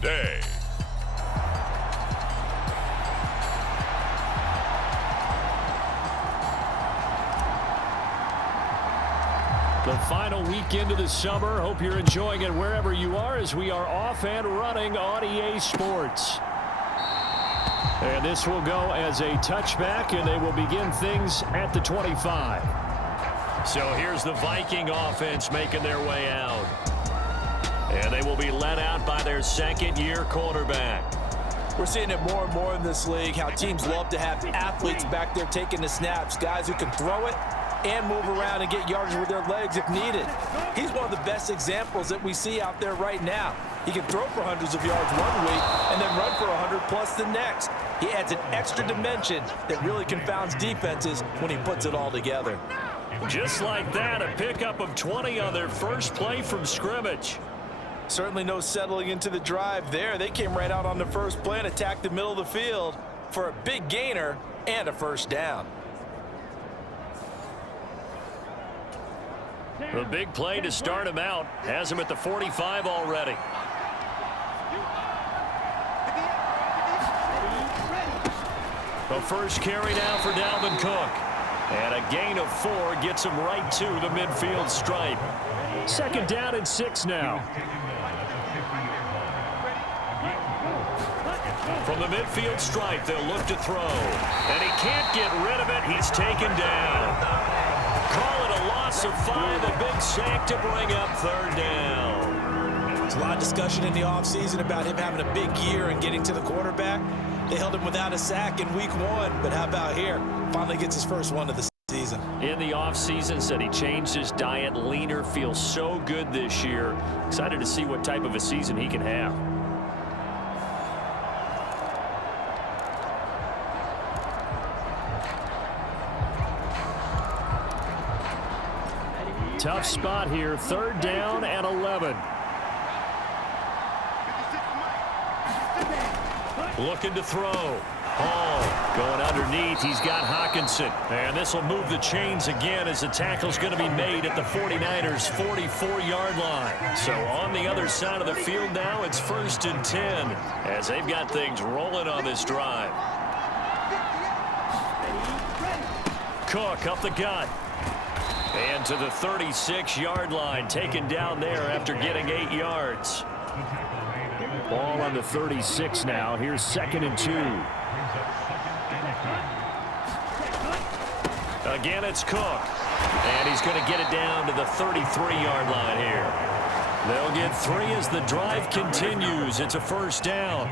the day. The final weekend of the summer. Hope you're enjoying it wherever you are as we are off and running on EA Sports. And this will go as a touchback, and they will begin things at the 25. So here's the Viking offense making their way out. And they will be led out by their second-year quarterback. We're seeing it more and more in this league, how teams love to have athletes back there taking the snaps, guys who can throw it and move around and get yardage with their legs if needed. He's one of the best examples that we see out there right now. He can throw for hundreds of yards one week and then run for 100+ the next. He adds an extra dimension that really confounds defenses when he puts it all together. Just like that, a pickup of 20 on their first play from scrimmage. Certainly no settling into the drive there. They came right out on the first play and attacked the middle of the field for a big gainer and a first down. The big play to start him out has him at the 45 already. The first carry now for Dalvin Cook. And a gain of 4 gets him right to the midfield stripe. Second down and 6 now. From the midfield stripe, they'll look to throw. And he can't get rid of it. He's taken down. Call it a loss of 5, a big sack to bring up third down. There's a lot of discussion in the offseason about him having a big year and getting to the quarterback. They held him without a sack in week 1, but how about here? Finally gets his first one of the season. In the offseason, said he changed his diet, leaner, feels so good this year. Excited to see what type of a season he can have. Tough spot here, third down and 11. Looking to throw. Hall going underneath. He's got Hockenson. And this will move the chains again as the tackle's going to be made at the 49ers' 44-yard line. So on the other side of the field now, it's 1st and 10 as they've got things rolling on this drive. Cook up the gut. And to the 36-yard line, taken down there after getting 8 yards. Ball on the 36 now. Here's 2nd and 2. Again, it's Cook. And he's going to get it down to the 33-yard line here. They'll get 3 as the drive continues. It's a first down.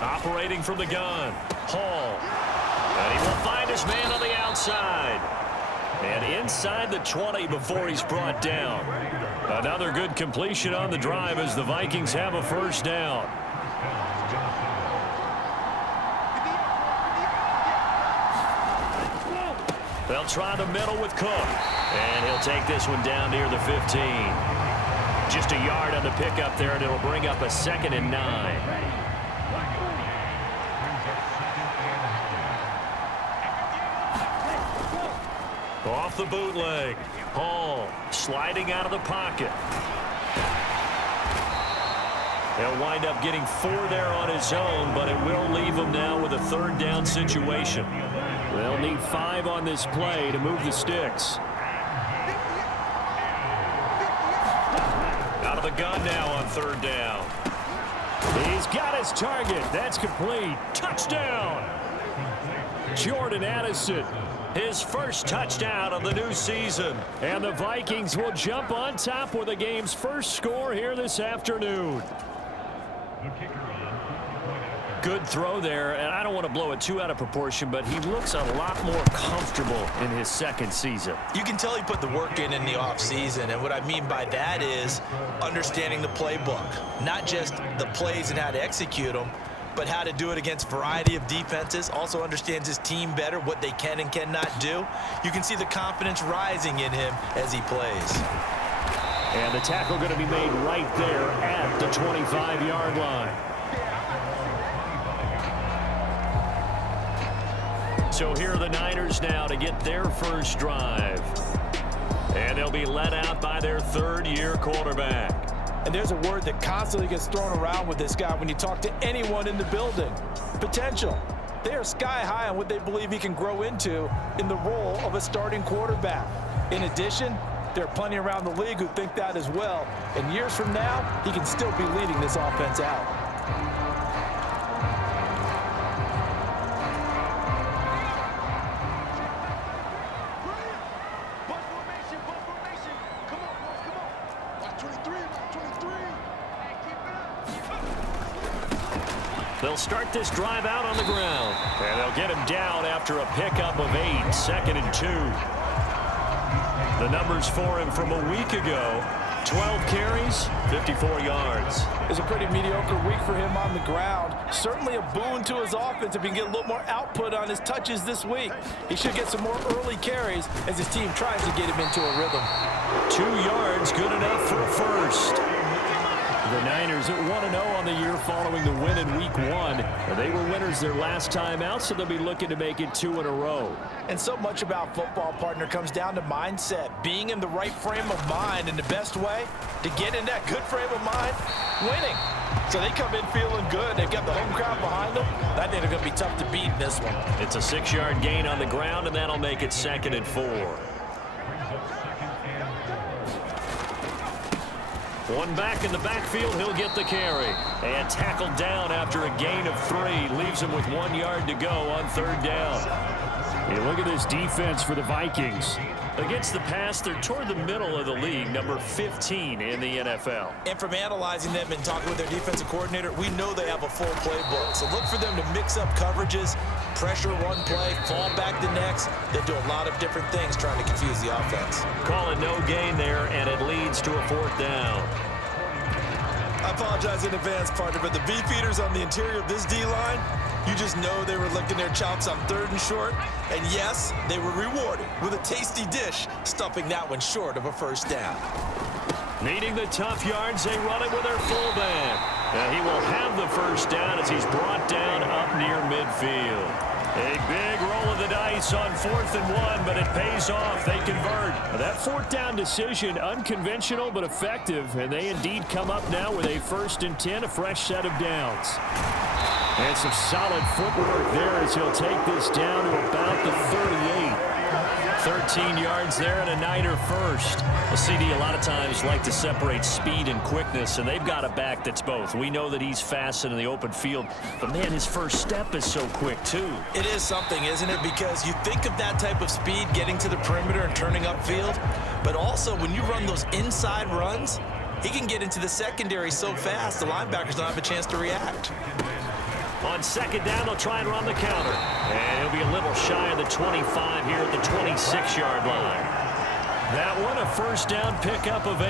Operating from the gun. Hall. And he will find his man on the outside. And inside the 20 before he's brought down. Another good completion on the drive as the Vikings have a first down. They'll try the middle with Cook. And he'll take this one down near the 15. Just a yard on the pickup there, and it'll bring up a 2nd and 9. Off the bootleg. Hall sliding out of the pocket. He'll wind up getting 4 there on his own, but it will leave him now with a third down situation. They'll need 5 on this play to move the sticks. Out of the gun now on third down. He's got his target. That's complete. Touchdown. Jordan Addison. His first touchdown of the new season. And the Vikings will jump on top with the game's first score here this afternoon. Good throw there, and I don't want to blow it too out of proportion, but he looks a lot more comfortable in his second season. You can tell he put the work in the offseason, and what I mean by that is understanding the playbook. Not just the plays and how to execute them, but how to do it against a variety of defenses. Also understands his team better, what they can and cannot do. You can see the confidence rising in him as he plays. And the tackle going to be made right there at the 25-yard line. So here are the Niners now to get their first drive. And they'll be led out by their third-year quarterback. And there's a word that constantly gets thrown around with this guy when you talk to anyone in the building. Potential. They are sky high on what they believe he can grow into in the role of a starting quarterback. In addition, there are plenty around the league who think that as well. And years from now, he can still be leading this offense out. They'll start this drive out on the ground. And they'll get him down after a pickup of 8, 2nd and 2. The numbers for him from a week ago, 12 carries, 54 yards. It's a pretty mediocre week for him on the ground. Certainly a boon to his offense if he can get a little more output on his touches this week. He should get some more early carries as his team tries to get him into a rhythm. 2 yards, good enough for a first. The Niners at 1-0 on the year following the win in week 1. They were winners their last time out, so they'll be looking to make it 2 in a row. And so much about football, partner, comes down to mindset. Being in the right frame of mind, and the best way to get in that good frame of mind, winning. So they come in feeling good. They've got the home crowd behind them. I think they're going to be tough to beat in this one. It's a 6-yard gain on the ground, and that'll make it 2nd and 4. One back in the backfield, he'll get the carry. And tackled down after a gain of 3. Leaves him with 1 yard to go on 3rd down. Hey, look at this defense for the Vikings. Against the pass, they're toward the middle of the league, number 15 in the NFL. And from analyzing them and talking with their defensive coordinator, we know they have a full playbook. So look for them to mix up coverages, pressure one play, fall back the next. They do a lot of different things trying to confuse the offense. Call it no gain there, and it leads to a 4th down. I apologize in advance, partner, but the beefeaters on the interior of this D-line, you just know they were licking their chops on 3rd and short. And yes, they were rewarded with a tasty dish, stuffing that one short of a 1st down. Needing the tough yards, they run it with their fullback. Now he will have the 1st down as he's brought down up near midfield. A big roll of the dice on 4th and 1, but it pays off. They convert. That 4th down decision, unconventional but effective, and they indeed come up now with a 1st and 10, a fresh set of downs. And some solid footwork there as he'll take this down to about the 38. 13 yards there and a Niner first. The CD a lot of times like to separate speed and quickness, and they've got a back that's both. We know that he's fast in the open field, but man, his first step is so quick too. It is something, isn't it? Because you think of that type of speed getting to the perimeter and turning upfield, but also when you run those inside runs, he can get into the secondary so fast the linebackers don't have a chance to react. On 2nd down, they'll try and run the counter. And he'll be a little shy of the 25 here at the 26-yard line. That one, a 1st down pickup of 8.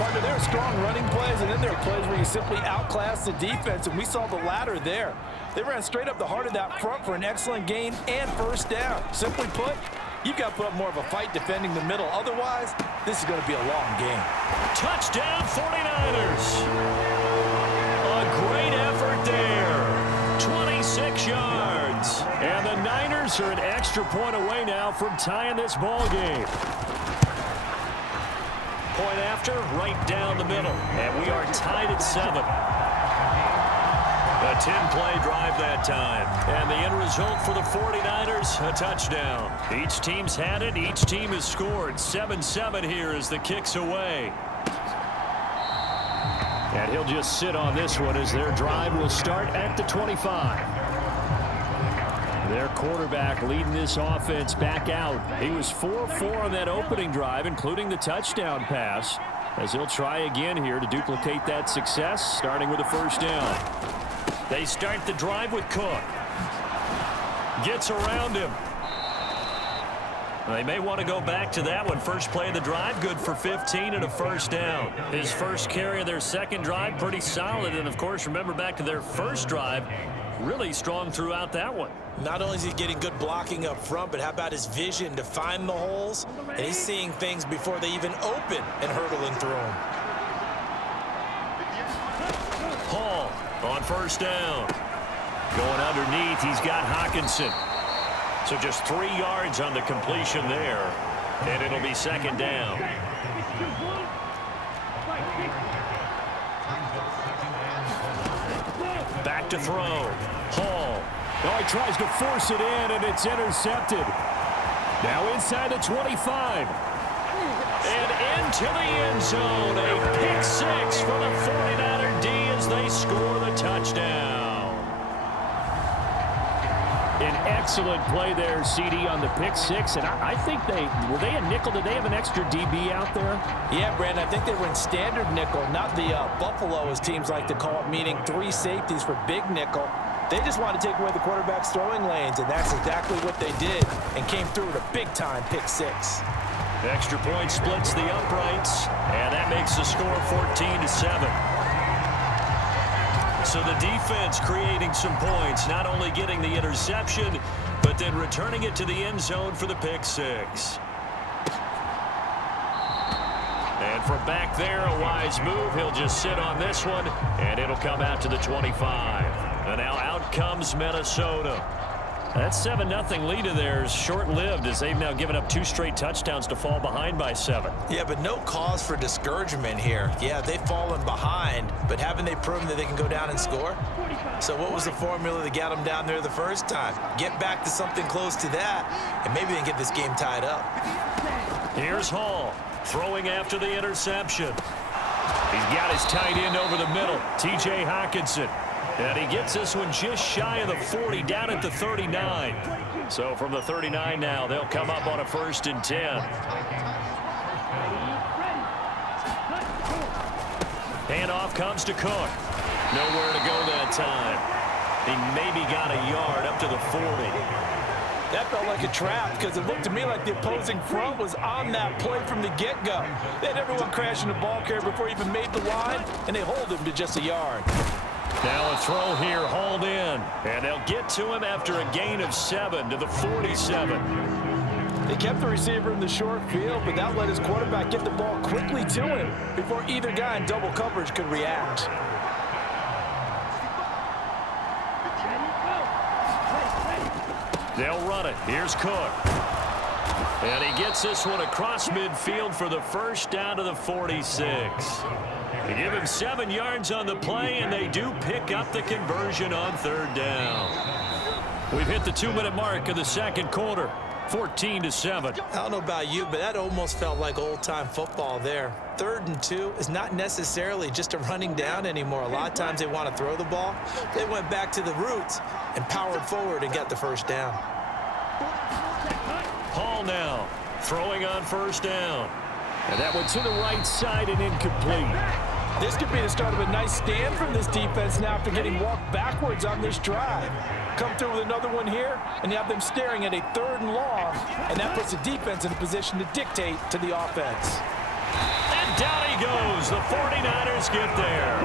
Partner, there are strong running plays, and then there are plays where you simply outclass the defense, and we saw the latter there. They ran straight up the heart of that front for an excellent gain and 1st down. Simply put, you've got to put up more of a fight defending the middle. Otherwise, this is going to be a long game. Touchdown, 49ers. A great effort there. 26 yards. And the Niners are an extra point away now from tying this ball game. Point after, right down the middle. And we are tied at 7. A 10-play drive that time. And the end result for the 49ers, a touchdown. Each team's had it. Each team has scored. 7-7 here as the kick's away. And he'll just sit on this one as their drive will start at the 25. Their quarterback leading this offense back out. He was 4-4 on that opening drive, including the touchdown pass, as he'll try again here to duplicate that success, starting with a 1st down. They start the drive with Cook. Gets around him. They may want to go back to that one. First play of the drive, good for 15 and a 1st down. His first carry of their 2nd drive, pretty solid. And, of course, remember back to their 1st drive, really strong throughout that one. Not only is he getting good blocking up front, but how about his vision to find the holes? And he's seeing things before they even open and hurdling through them. Hall on 1st down. Going underneath, he's got Hockenson. So just 3 yards on the completion there. And it'll be second down. Back to throw. Hall. Oh, he tries to force it in, and it's intercepted. Now inside the 25. And into the end zone. A pick six for the 49er D as they score the touchdown. An excellent play there, CD, on the pick six. And I think were they a nickel? Did they have an extra DB out there? Yeah, Brandon, I think they were in standard nickel, not the Buffalo, as teams like to call it, meaning 3 safeties for big nickel. They just wanted to take away the quarterback's throwing lanes, and that's exactly what they did, and came through with a big-time pick six. Extra point splits the uprights, and that makes the score 14-7. So the defense creating some points, not only getting the interception, but then returning it to the end zone for the pick six. And from back there, a wise move. He'll just sit on this one, and it'll come out to the 25. And now out comes Minnesota. That 7-0 lead of theirs short-lived as they've now given up 2 straight touchdowns to fall behind by 7. Yeah, but no cause for discouragement here. Yeah, they've fallen behind, but haven't they proven that they can go down and score? So what was the formula that got them down there the first time? Get back to something close to that, and maybe they can get this game tied up. Here's Hall throwing after the interception. He's got his tight end over the middle, T.J. Hockenson. And he gets this one just shy of the 40, down at the 39. So from the 39 now, they'll come up on a 1st and 10. Handoff comes to Cook. Nowhere to go that time. He maybe got a yard up to the 40. That felt like a trap because it looked to me like the opposing front was on that play from the get-go. They had everyone crashing the ball carrier before he even made the line, and they hold him to just a yard. Now a throw here, hauled in. And they'll get to him after a gain of 7 to the 47. They kept the receiver in the short field, but that let his quarterback get the ball quickly to him before either guy in double coverage could react. They'll run it. Here's Cook. And he gets this one across midfield for the first down to the 46. They give him 7 yards on the play, and they do pick up the conversion on 3rd down. We've hit the 2-minute mark of the second quarter, 14-7. I don't know about you, but that almost felt like old-time football there. 3rd and 2 is not necessarily just a running down anymore. A lot of times they want to throw the ball. They went back to the roots and powered forward and got the 1st down. Hall now throwing on 1st down. And that one to the right side and incomplete. This could be the start of a nice stand from this defense now after getting walked backwards on this drive. Come through with another one here, and you have them staring at a 3rd and long, and that puts the defense in a position to dictate to the offense. And down he goes. The 49ers get there.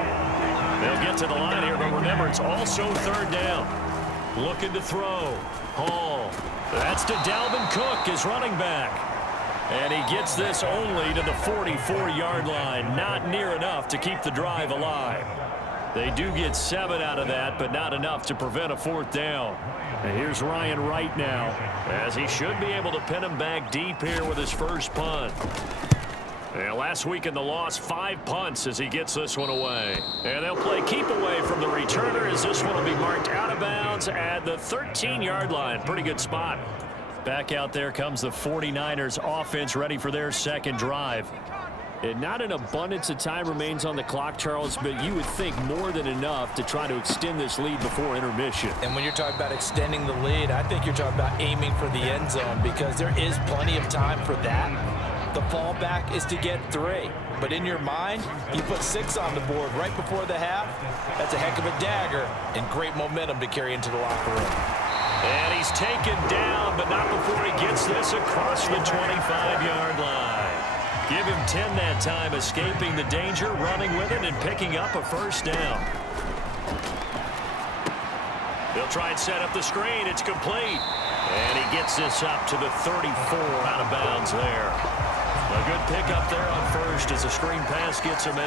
They'll get to the line here, but remember, it's also 3rd down. Looking to throw. Hall. That's to Dalvin Cook, his running back. And he gets this only to the 44-yard line. Not near enough to keep the drive alive. They do get 7 out of that, but not enough to prevent a 4th down. And here's Ryan Wright now, as he should be able to pin him back deep here with his first punt. And last week in the loss, 5 punts as he gets this one away. And they'll play keep away from the returner as this one will be marked out of bounds at the 13-yard line. Pretty good spot. Back out there comes the 49ers offense ready for their second drive. And not an abundance of time remains on the clock, Charles, but you would think more than enough to try to extend this lead before intermission. And when you're talking about extending the lead, I think you're talking about aiming for the end zone because there is plenty of time for that. The fallback is to get 3. But in your mind, you put 6 on the board right before the half. That's a heck of a dagger and great momentum to carry into the locker room. And he's taken down, but not before he gets this across the 25-yard line. Give him 10 that time, escaping the danger, running with it, and picking up a 1st down. They'll try and set up the screen. It's complete. And he gets this up to the 34 out of bounds there. A good pickup there on 1st as the screen pass gets him 8.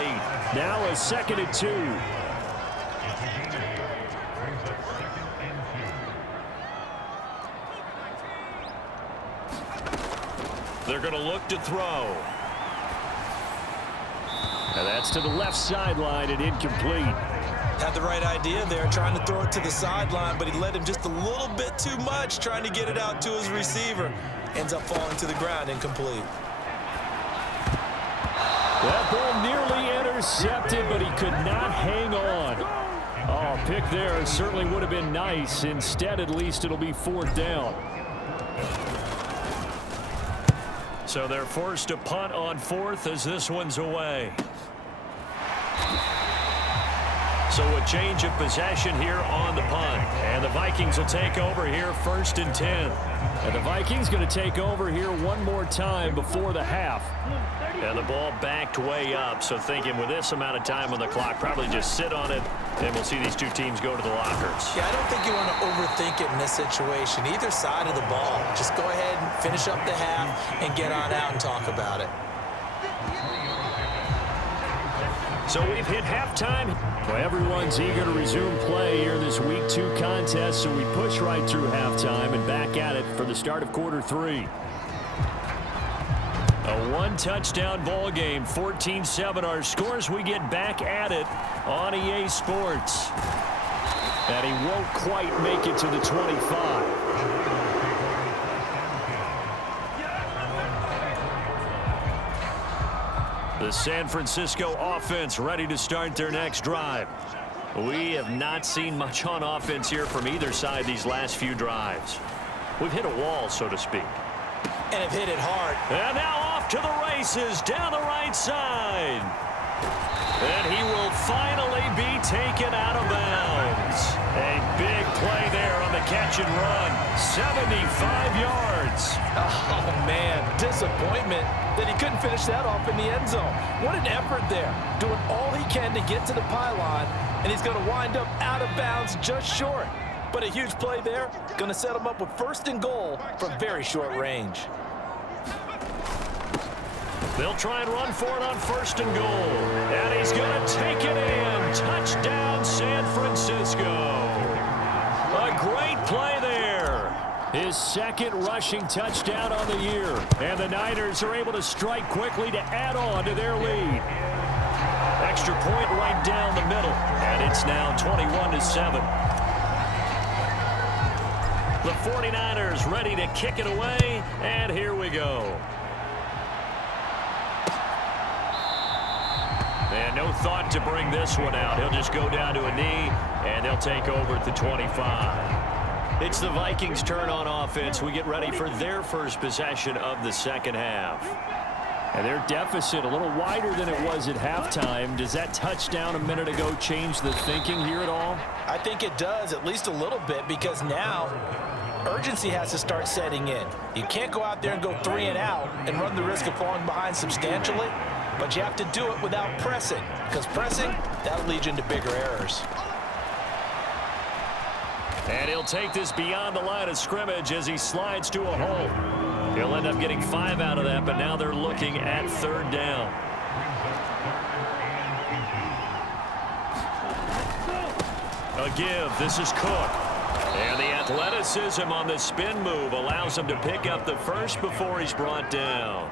Now a 2nd and 2. They're going to look to throw. And that's to the left sideline and incomplete. Had the right idea there, trying to throw it to the sideline, but he led him just a little bit too much, trying to get it out to his receiver. Ends up falling to the ground, incomplete. That ball nearly intercepted, but he could not hang on. Oh, pick there certainly would have been nice. Instead, at least it'll be 4th down. So they're forced to punt on 4th as this one's away. So a change of possession here on the punt. And the Vikings will take over here 1st and 10. And the Vikings going to take over here one more time before the half. And the ball backed way up. So thinking with this amount of time on the clock, probably just sit on it, and we'll see these two teams go to the lockers. Yeah, I don't think you want to overthink it in this situation. Either side of the ball. Just go ahead and finish up the half and get on out and talk about it. So we've hit halftime. Well, everyone's eager to resume play here in this Week 2 contest, so we push right through halftime and back at it for the start of quarter 3. A one-touchdown ball game, 14-7 our scores. We get back at it on EA Sports. And he won't quite make it to the 25. The San Francisco offense ready to start their next drive. We have not seen much on offense here from either side these last few drives. We've hit a wall, so to speak. And have hit it hard. And now off to the races down the right side. And he will finally be taken out of bounds. A big play there on the catch and run. 75 yards. Oh, man. Disappointment that he couldn't finish that off in the end zone. What an effort there. Doing all he can to get to the pylon, and he's going to wind up out of bounds just short. But a huge play there. Going to set him up with 1st and goal from very short range. They'll try and run for it on 1st and goal. And he's going to take it in. Touchdown, San Francisco. A great play there. His 2nd rushing touchdown on the year. And the Niners are able to strike quickly to add on to their lead. Extra point right down the middle. And it's now 21-7. The 49ers ready to kick it away. And here we go. And no thought to bring this one out. He'll just go down to a knee, and they'll take over at the 25. It's the Vikings' turn on offense. We get ready for their first possession of the second half. And their deficit a little wider than it was at halftime. Does that touchdown a minute ago change the thinking here at all? I think it does, at least a little bit, because now urgency has to start setting in. You can't go out there and go 3 and out and run the risk of falling behind substantially. But you have to do it without pressing, because pressing, that'll lead you into bigger errors. And he'll take this beyond the line of scrimmage as he slides to a hole. He'll end up getting 5 out of that, but now they're looking at 3rd down. A give. This is Cook. And the athleticism on the spin move allows him to pick up the first before he's brought down.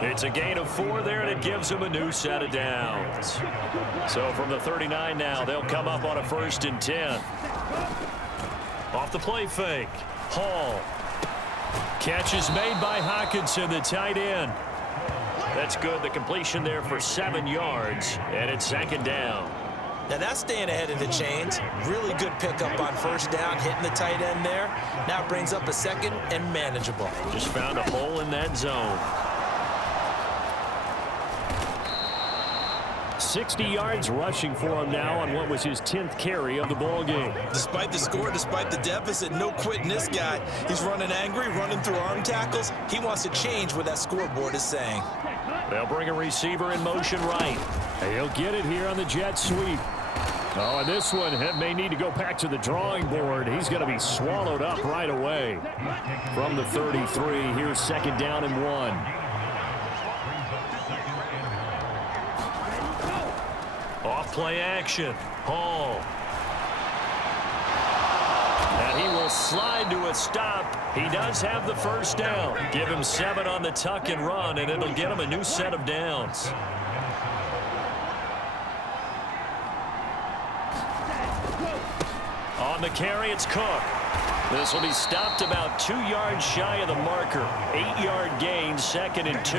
It's a gain of 4 there, and it gives him a new set of downs. So from the 39 now, they'll come up on a 1st and 10. Off the play fake. Hall. Catch is made by Hockenson, the tight end. That's good. The completion there for 7 yards, and it's 2nd down. Now that's staying ahead of the chains. Really good pickup on 1st down, hitting the tight end there. Now it brings up a 2nd and manageable. Just found a hole in that zone. 60 yards rushing for him now on what was his 10th carry of the ball game. Despite the score, despite the deficit, no quitting this guy. He's running angry, running through arm tackles. He wants to change what that scoreboard is saying. They'll bring a receiver in motion right. And he'll get it here on the jet sweep. Oh, and this one may need to go back to the drawing board. He's going to be swallowed up right away. From the 33, here's 2nd down and 1. Off play action. Hall. And he will slide to a stop. He does have the first down. Give him 7 on the tuck and run, and it'll get him a new set of downs. On the carry, it's Cook. This will be stopped about 2 yards shy of the marker. 8-yard gain, 2nd and 2.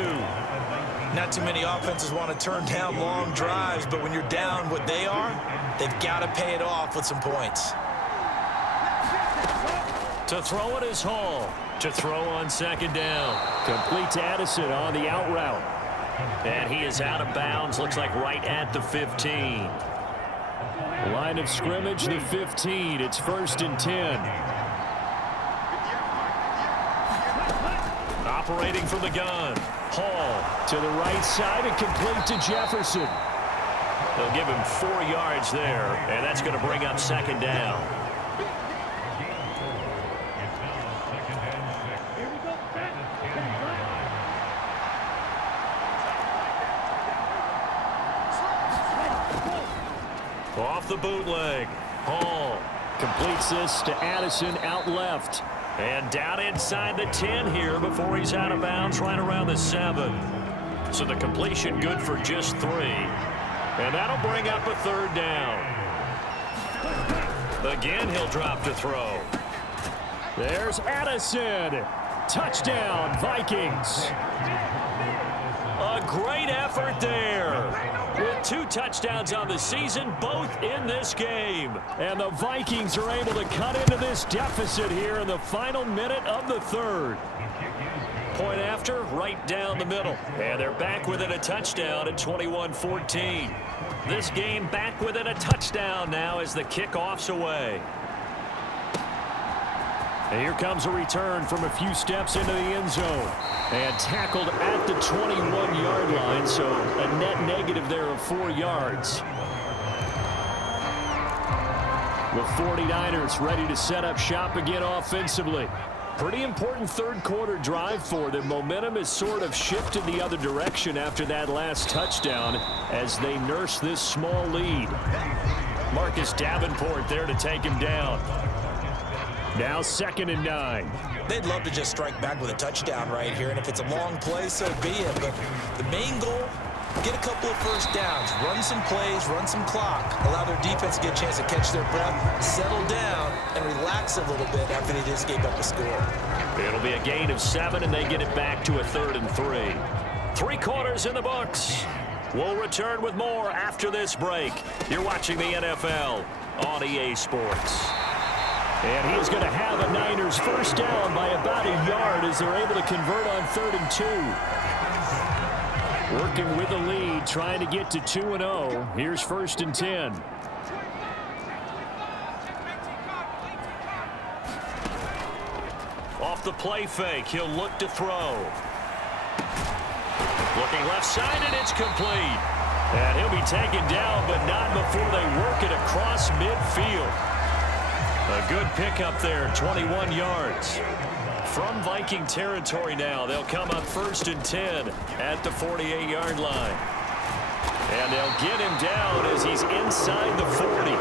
Not too many offenses want to turn down long drives, but when you're down what they are, they've got to pay it off with some points. To throw it is Hall. To throw on 2nd down. Complete to Addison on the out route. And he is out of bounds. Looks like right at the 15. Line of scrimmage, the 15. It's 1st and 10. Operating from the gun. Hall to the right side and complete to Jefferson. They'll give him 4 yards there, and that's going to bring up 2nd down. Off the bootleg. Hall completes this to Addison out left. And down inside the 10 here before he's out of bounds right around the 7. So the completion good for just 3. And that'll bring up a 3rd down. Again, he'll drop to throw. There's Addison. Touchdown, Vikings. A great effort there. With 2 touchdowns on the season, both in this game. And the Vikings are able to cut into this deficit here in the final minute of the 3rd. Point after, right down the middle. And they're back within a touchdown at 21-14. This game back within a touchdown now as the kickoff's away. And here comes a return from a few steps into the end zone. And tackled at the 21-yard line, so a net negative there of 4 yards. The 49ers ready to set up shop again offensively. Pretty important 3rd quarter drive for them. Momentum has sort of shifted the other direction after that last touchdown as they nurse this small lead. Marcus Davenport there to take him down. Now 2nd and 9. They'd love to just strike back with a touchdown right here, and if it's a long play, so be it. But the main goal, get a couple of first downs, run some plays, run some clock, allow their defense to get a chance to catch their breath, settle down, and relax a little bit after they just gave up a score. It'll be a gain of 7, and they get it back to a 3rd and 3. 3 quarters in the books. We'll return with more after this break. You're watching the NFL on EA Sports. And he is going to have a Niners first down by about a yard as they're able to convert on 3rd and 2. Working with the lead, trying to get to 2-0. Here's 1st and 10. Off the play fake, he'll look to throw. Looking left side, and it's complete. And he'll be taken down, but not before they work it across midfield. A good pickup there, 21 yards. From Viking territory now, they'll come up 1st and 10 at the 48-yard line. And they'll get him down as he's inside the 40.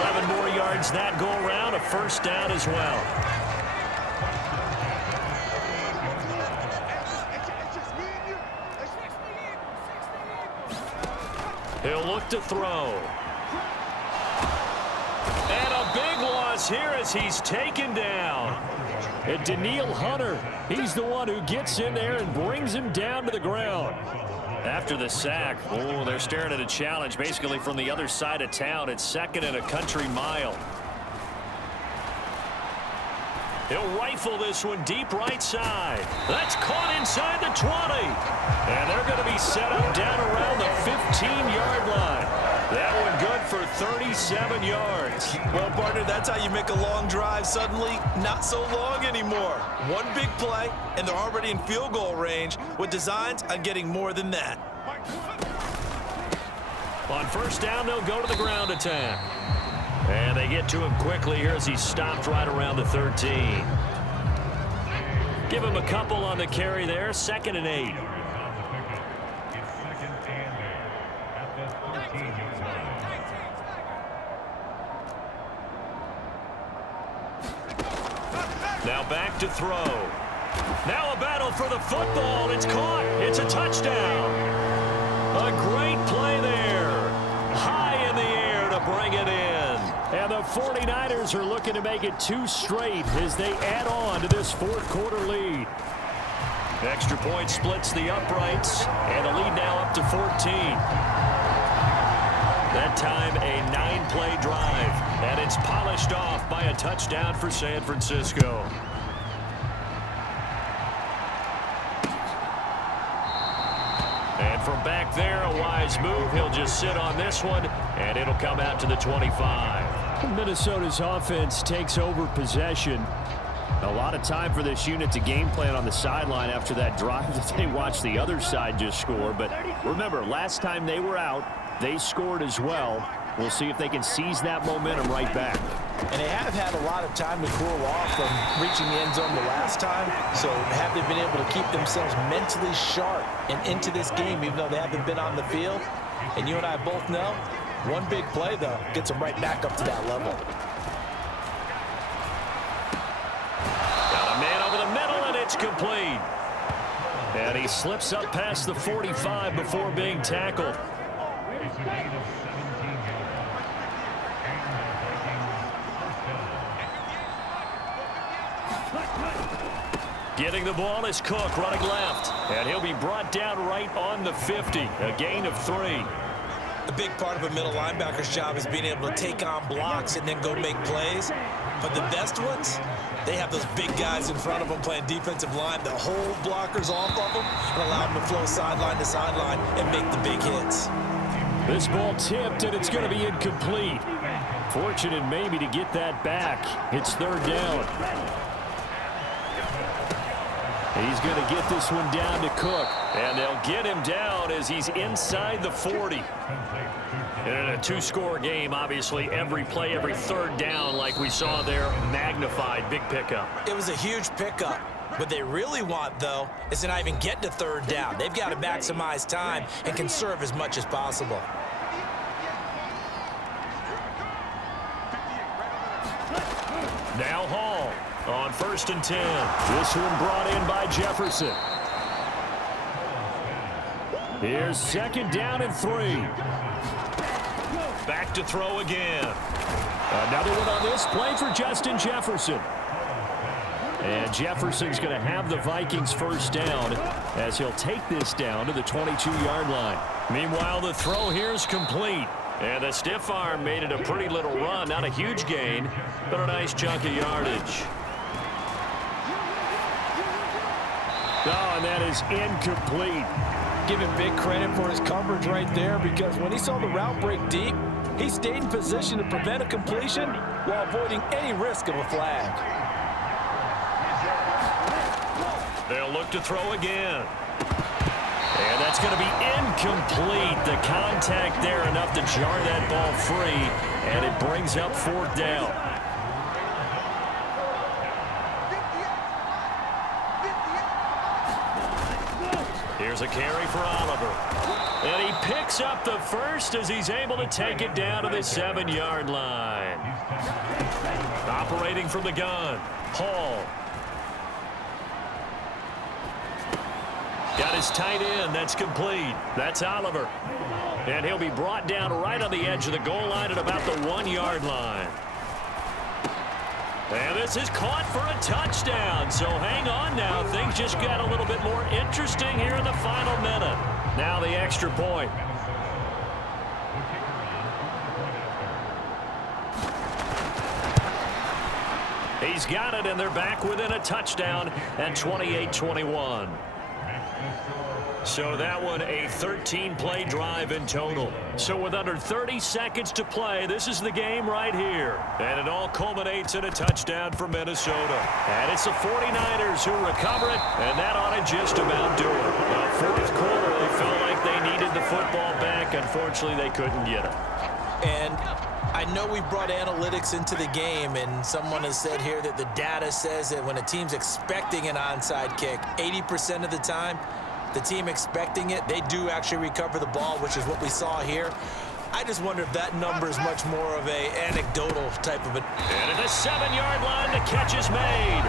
11 more yards that go around, a first down as well. He'll look to throw. And a big loss here as he's taken down. And Danielle Hunter, he's the one who gets in there and brings him down to the ground. After the sack, they're staring at a challenge basically from the other side of town. It's 2nd and a country mile. He'll rifle this one deep right side. That's caught inside the 20. And they're going to be set up down around the 15-yard line. That one good for 37 yards. Well, partner, that's how you make a long drive suddenly not so long anymore. One big play, and they're already in field goal range with designs on getting more than that. On first down, they'll go to the ground attack. And they get to him quickly here as he's stopped right around the 13. Give him a couple on the carry there, 2nd and 8. back to throw. Now a battle for the football. It's caught. It's a touchdown. A great play there. High in the air to bring it in. And the 49ers are looking to make it 2 straight as they add on to this fourth quarter lead. Extra point splits the uprights, and the lead now up to 14. That time a 9-play drive, and it's polished off by a touchdown for San Francisco. And from back there, a wise move. He'll just sit on this one, and it'll come out to the 25. Minnesota's offense takes over possession. A lot of time for this unit to game plan on the sideline after that drive that they watched the other side just score. But remember, last time they were out, they scored as well. We'll see if they can seize that momentum right back. And they have had a lot of time to cool off from reaching the end zone the last time. So have they been able to keep themselves mentally sharp and into this game, even though they haven't been on the field? And you and I both know, one big play, though, gets them right back up to that level. Got a man over the middle, and it's complete. And he slips up past the 45 before being tackled. Getting the ball is Cook, running left. And he'll be brought down right on the 50. A gain of 3. A big part of a middle linebacker's job is being able to take on blocks and then go make plays. But the best ones, they have those big guys in front of them playing defensive line that hold blockers off of them and allow them to flow sideline to sideline and make the big hits. This ball tipped, and it's going to be incomplete. Fortunate maybe to get that back. It's 3rd down. He's going to get this one down to Cook. And they'll get him down as he's inside the 40. And in a 2-score game, obviously, every play, every 3rd down, like we saw there, magnified. Big pickup. It was a huge pickup. What they really want, though, is to not even get to 3rd down. They've got to maximize time and conserve as much as possible. Now Hall on 1st and 10. This one brought in by Jefferson. Here's 2nd down and 3. Back to throw again. Another one on this play for Justin Jefferson. And Jefferson's going to have the Vikings 1st down as he'll take this down to the 22-yard line. Meanwhile, the throw here is complete. And the stiff arm made it a pretty little run. Not a huge gain, but a nice chunk of yardage. Oh, and that is incomplete. Give him big credit for his coverage right there, because when he saw the route break deep, he stayed in position to prevent a completion while avoiding any risk of a flag. They'll look to throw again. And that's going to be incomplete. The contact there enough to jar that ball free, and it brings up 4th down. Here's a carry for Oliver. And he picks up the 1st as he's able to take it down to the 7-yard line. Operating from the gun, Hall. Got his tight end. That's complete. That's Oliver. And he'll be brought down right on the edge of the goal line at about the 1-yard line. And this is caught for a touchdown. So hang on now. Things just got a little bit more interesting here in the final minute. Now the extra point. He's got it, and they're back within a touchdown at 28-21. So that one, a 13-play drive in total. So with under 30 seconds to play, this is the game right here. And it all culminates in a touchdown for Minnesota. And it's the 49ers who recover it, and that ought to just about do it. The 4th quarter, they felt like they needed the football back. Unfortunately, they couldn't get it. And I know we brought analytics into the game, and someone has said here that the data says that when a team's expecting an onside kick, 80% of the time, the team expecting it, they do actually recover the ball, which is what we saw here. I just wonder if that number is much more of a anecdotal type of it. And at the 7-yard line, the catch is made.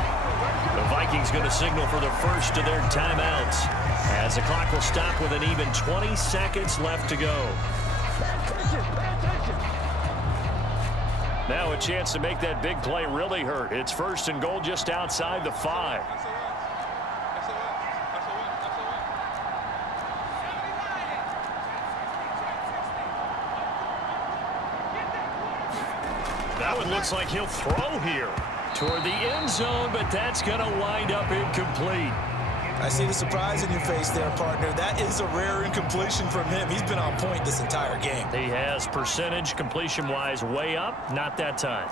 The Vikings going to signal for the first of their timeouts as the clock will stop with an even 20 seconds left to go. Now a chance to make that big play really hurt. It's 1st and goal just outside the 5. That one looks like he'll throw here toward the end zone, but that's going to wind up incomplete. I see the surprise in your face there, partner. That is a rare incompletion from him. He's been on point this entire game. He has percentage completion-wise way up. Not that time.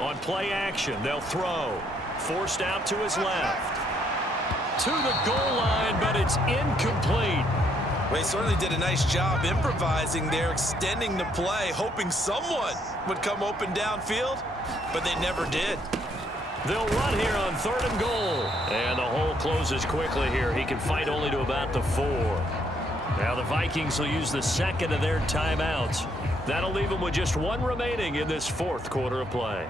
On play action, they'll throw. Forced out to his left. To the goal line, but it's incomplete. Well, he certainly did a nice job improvising there, extending the play, hoping someone would come open downfield, but they never did. They'll run here on 3rd and goal. And the hole closes quickly here. He can fight only to about the 4. Now the Vikings will use the 2nd of their timeouts. That'll leave them with just 1 remaining in this 4th quarter of play.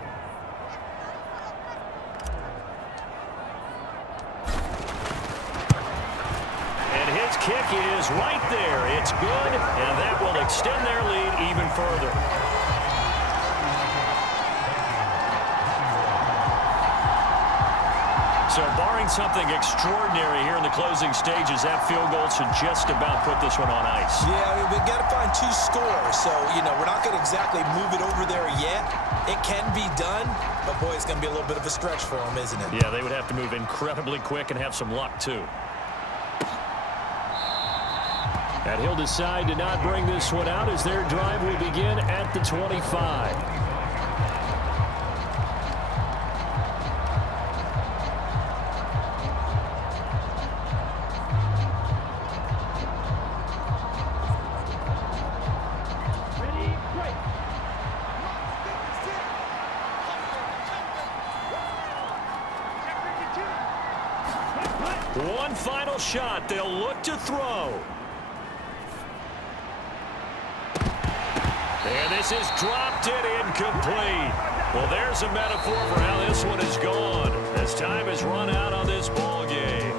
Kick is right there. It's good, and that will extend their lead even further. So barring something extraordinary here in the closing stages, that field goal should just about put this one on ice. Yeah, we've got to find 2 scores. So, we're not going to exactly move it over there yet. It can be done, but, boy, it's going to be a little bit of a stretch for them, isn't it? Yeah, they would have to move incredibly quick and have some luck, too. And he'll decide to not bring this one out as their drive will begin at the 25. One final shot. They'll look to throw. And this is dropped it incomplete. Well, there's a metaphor for how this one is gone as time has run out on this ball game.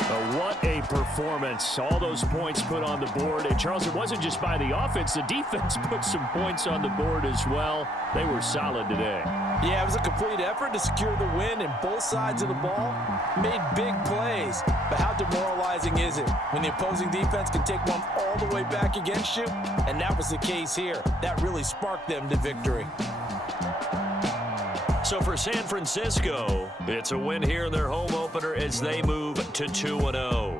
But what a performance. All those points put on the board. And, Charles, it wasn't just by the offense. The defense put some points on the board as well. They were solid today. Yeah, it was a complete effort to secure the win, and both sides of the ball made big plays. But how demoralizing is it when the opposing defense can take one all the way back against you? And that was the case here. That really sparked them to victory. So for San Francisco, it's a win here in their home opener as they move to 2-0.